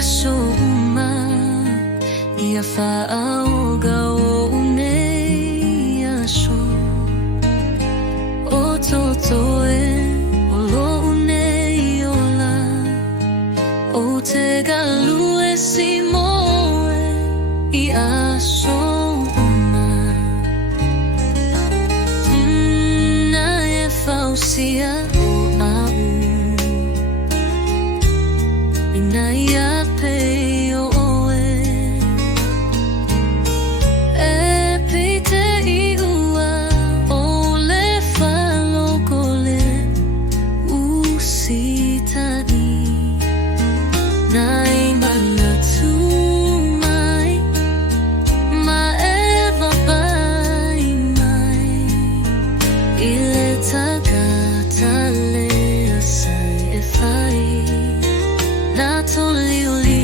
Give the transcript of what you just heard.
shoma ia whaauga o unei aso o toto o lo unei ola o te galu e si moe I aso uma na e fausia o au ina ia pe o oe e pite I ua o le whalokole usitani nai mana tu mai ma eva bai mai I le tagata le asai e whai na toli uli